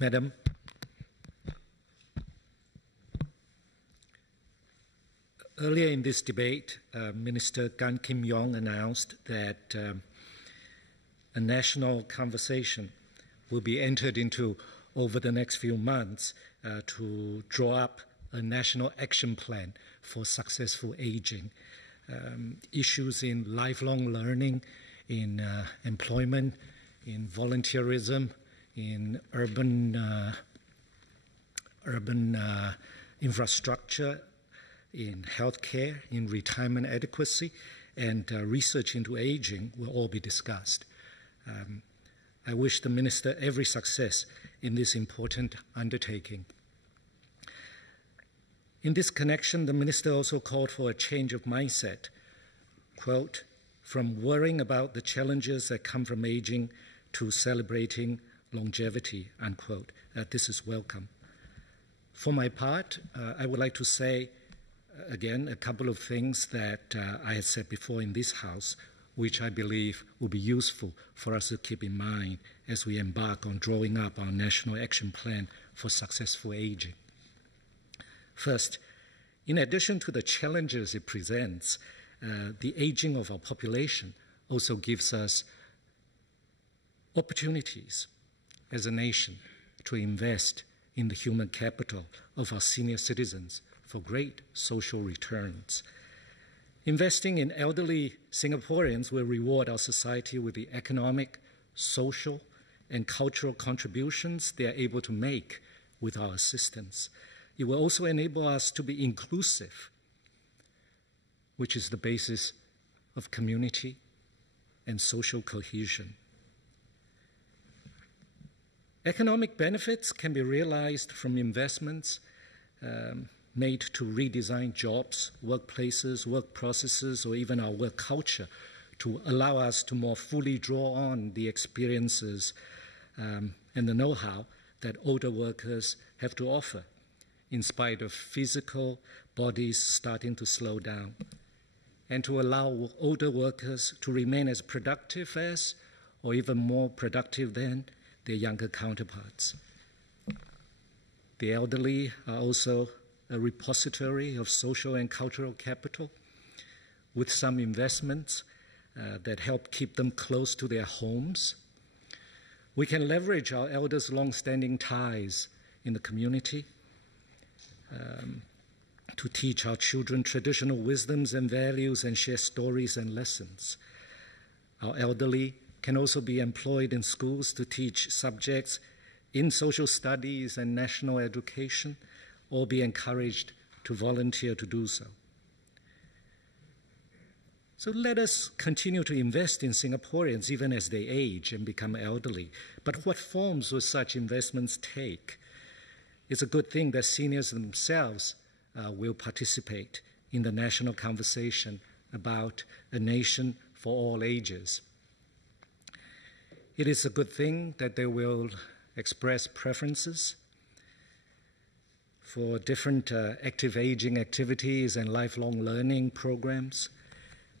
Madam, earlier in this debate, Minister Gan Kim Yong announced that a national conversation will be entered into over the next few months to draw up a national action plan for successful aging. Issues in lifelong learning, in employment, in volunteerism, in urban infrastructure, in healthcare, in retirement adequacy, and research into aging will all be discussed. I wish the Minister every success in this important undertaking. In this connection, the Minister also called for a change of mindset, quote, from worrying about the challenges that come from aging to celebrating longevity, unquote. This is welcome. For my part, I would like to say, again, a couple of things that I had said before in this House, which I believe will be useful for us to keep in mind as we embark on drawing up our National Action Plan for Successful Aging. First, in addition to the challenges it presents, the aging of our population also gives us opportunities as a nation to invest in the human capital of our senior citizens for great social returns. Investing in elderly Singaporeans will reward our society with the economic, social, and cultural contributions they are able to make with our assistance. It will also enable us to be inclusive, which is the basis of community and social cohesion. Economic benefits can be realized from investments made to redesign jobs, workplaces, work processes, or even our work culture to allow us to more fully draw on the experiences and the know-how that older workers have to offer, in spite of physical bodies starting to slow down, and to allow older workers to remain as productive as, or even more productive than, their younger counterparts. The elderly are also a repository of social and cultural capital, with some investments that help keep them close to their homes. We can leverage our elders' long-standing ties in the community to teach our children traditional wisdoms and values and share stories and lessons. Our elderly can also be employed in schools to teach subjects in social studies and national education, or be encouraged to volunteer to do so. So let us continue to invest in Singaporeans even as they age and become elderly. But what forms will such investments take? It's a good thing that seniors themselves will participate in the national conversation about a nation for all ages. It is a good thing that they will express preferences for different active aging activities and lifelong learning programs.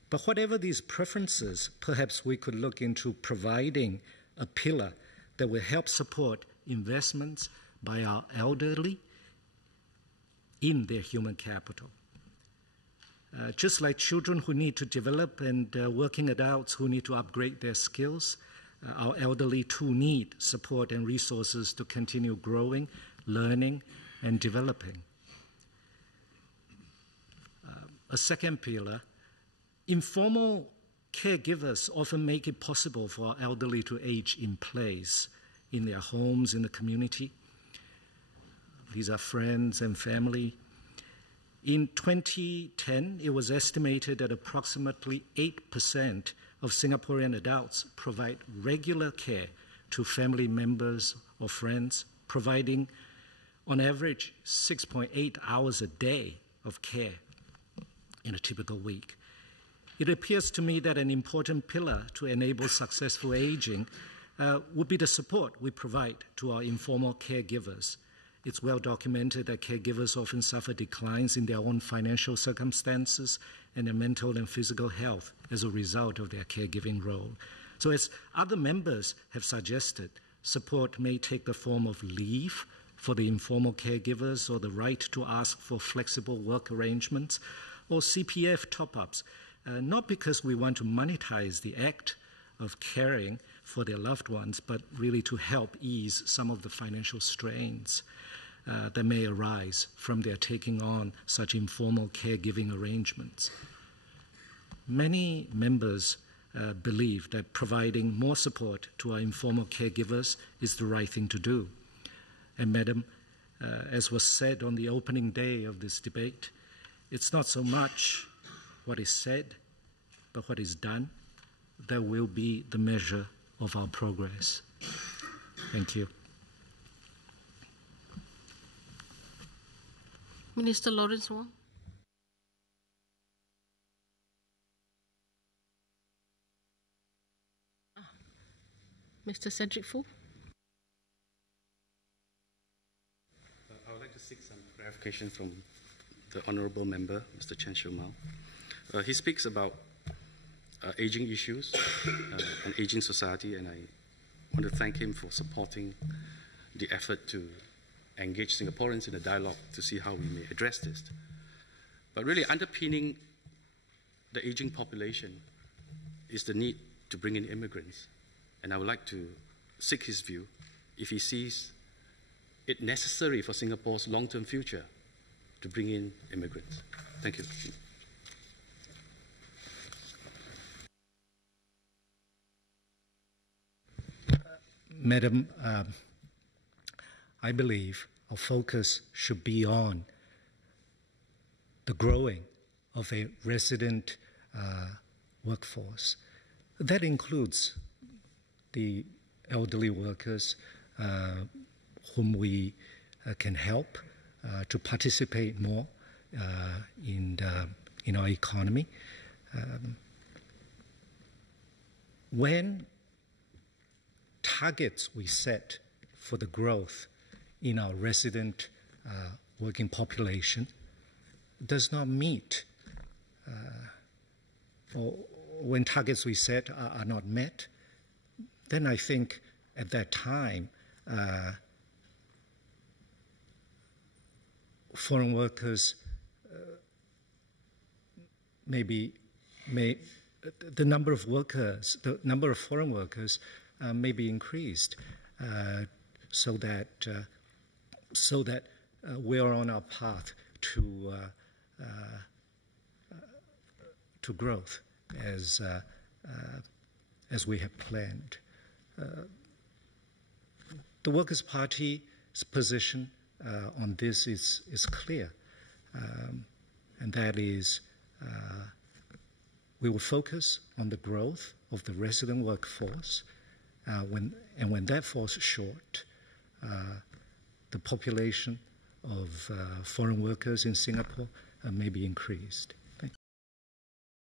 But whatever these preferences, perhaps we could look into providing a pillar that will help support investments by our elderly in their human capital. Just like children who need to develop and working adults who need to upgrade their skills, our elderly too need support and resources to continue growing, learning, and developing. A second pillar, informal caregivers often make it possible for our elderly to age in place, in their homes, in the community. These are friends and family. In 2010, it was estimated that approximately 8% of Singaporean adults provide regular care to family members or friends, providing on average 6.8 hours a day of care in a typical week. It appears to me that an important pillar to enable successful aging would be the support we provide to our informal caregivers. It's well documented that caregivers often suffer declines in their own financial circumstances and their mental and physical health as a result of their caregiving role. So as other members have suggested, Support may take the form of leave for the informal caregivers, or the right to ask for flexible work arrangements, or CPF top-ups, not because we want to monetize the act of caring for their loved ones, but really to help ease some of the financial strains that may arise from their taking on such informal caregiving arrangements. Many members believe that providing more support to our informal caregivers is the right thing to do. And Madam, as was said on the opening day of this debate, it's not so much what is said, but what is done that will be the measure of our progress. Thank you. Minister Lawrence Wong. Mr. Cedric Foo. I would like to seek some clarification from the honourable member, Mr. Chen Show Mao. He speaks about aging issues, an aging society, and I want to thank him for supporting the effort to engage Singaporeans in a dialogue to see how we may address this. But really underpinning the aging population is the need to bring in immigrants. And I would like to seek his view if he sees it necessary for Singapore's long-term future to bring in immigrants. Thank you. Madam, I believe our focus should be on the growing of a resident workforce. That includes the elderly workers whom we can help to participate more in our economy. When targets we set for the growth in our resident working population does not meet, or when targets we set are not met, then I think at that time foreign workers the number of foreign workers may be increased so that we are on our path to growth as we have planned. The Workers' Party's position on this is clear, and that is we will focus on the growth of the resident workforce, when that falls short, the population of foreign workers in Singapore may be increased.